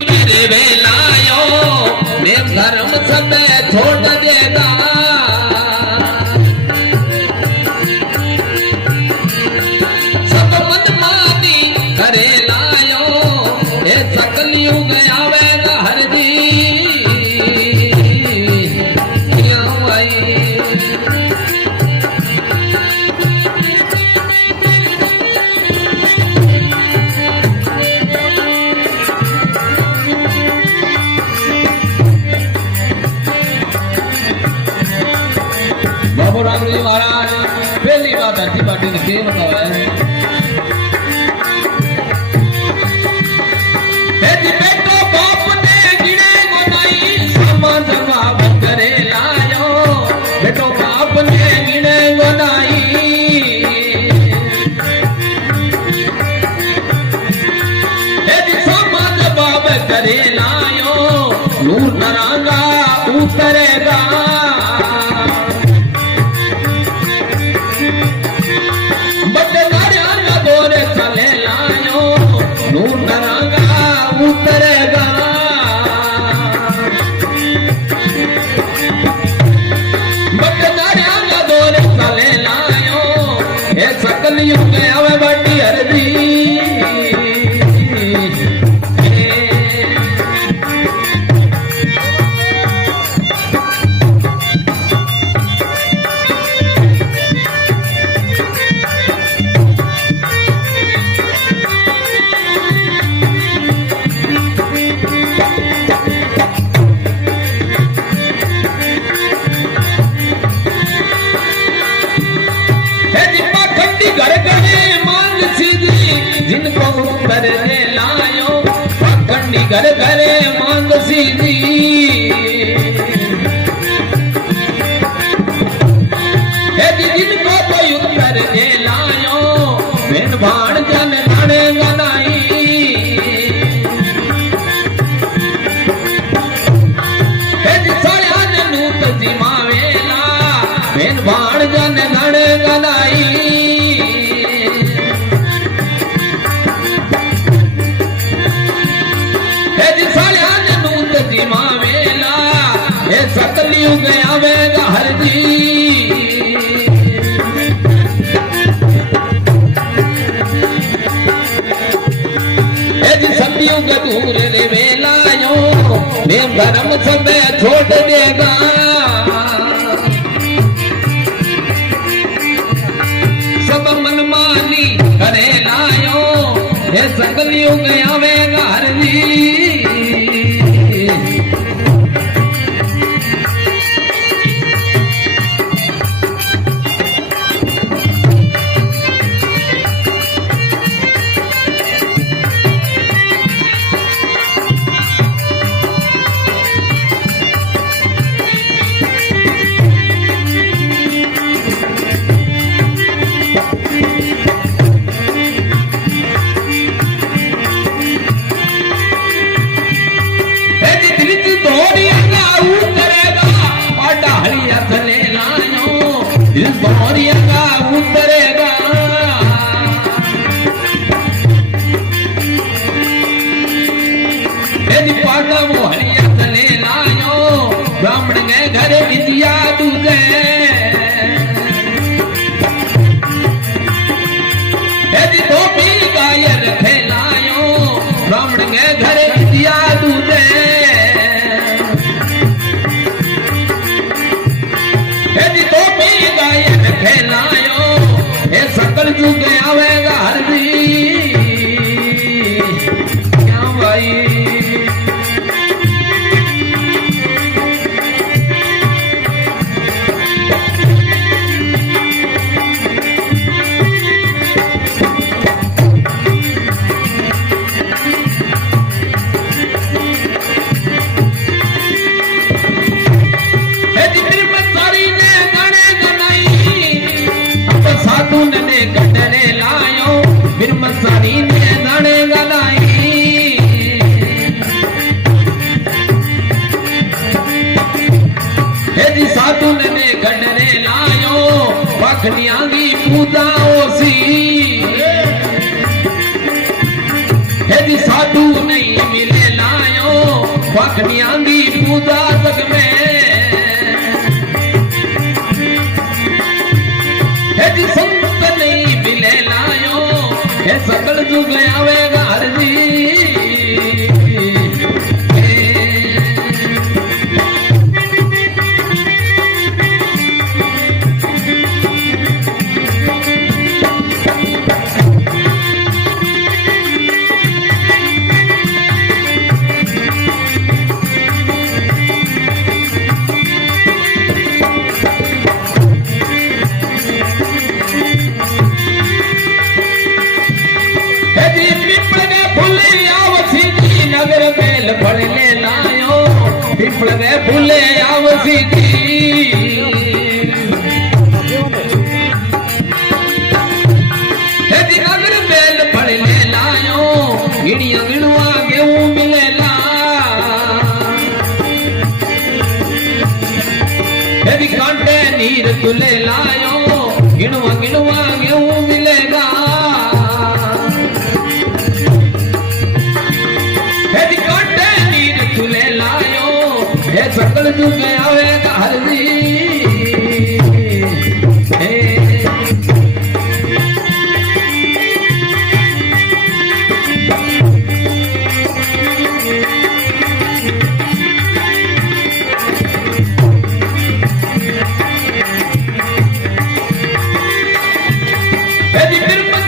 वेलायो ने धर्म सब छोड़ देगा सब मनमानी करे लायो ये सकल युग आवेगा हर दी बाबू रामजी महाराज पहली बात धरती पार्टी ने क्या बताया है बेटो बाप ने गिरे गोनाई समाज बाप करे लायो बेटो बाप ने गिरे गोनाई समाज बाप करे लायो नूर नरांगा उतरेगा उतरेगा बकदारिया दौर चले लायो ये सकल युग आवे बड़ी हरदी घर घरे मांग सीधी जिनको भरने लायो पाखंडी घर घरे मांग सीधी जिनको कोई भरने लायो बेन भाण जन गाने गनाई साया नूत जिमावेला बेन भाण जन गाने गनाई वेला ये सकल युग आवेगा हर दी सतयुग दूर रे वेलायो ने धर्म सब छोड़ देगा सब मनमानी करे लायो ये सकल युग आवेगा हर दी उतरेगा यदि पाटा वो हरिया चले लायो ब्राह्मण ने घर विद्या दूधे यदि धोबी गाय रखे लायो ब्राह्मण ने घर विद्या दूधे यदि धोबी गाय रखे लायो ये सकल युग आवेगा हर दी क्या भाई साधु ने गडरे लायो पखनिया की पूजाओ सी यदि साधु नहीं मिले लायो वाकनी आंधी पूजा जग में है जी संत नहीं मिले लायो है सकल जुग आवेगा हर जी फड़ने लायो पिपल रे भूले आवसी नगर बेल फड़ने लायो गिड़िया गिड़वा गेहूं मिलेला यदि कांटे नीर तुले लायो गिड़वा गिड़वा गेहूं मिलेगा सकल जुग आवेगा हर जी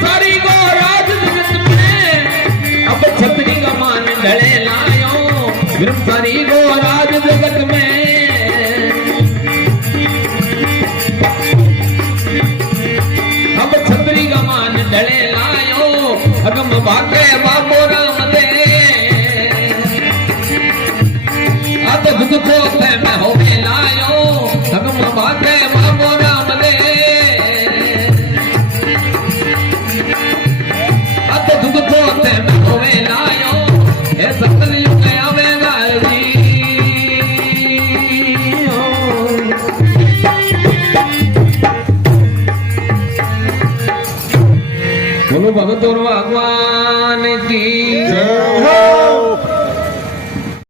सारी को राज जगत में अब छतरी का मान ढले लायो सारी को राज जगत में अब छतरी का मान ढले लायो अगम भागे बाबो राम दे अब दुख को में होवे लायो अगम भागे बाबो राम दे अब दुख को में होवे लायो हे सकल युग आवेगा जी बोलो भगत और भगवान की जय।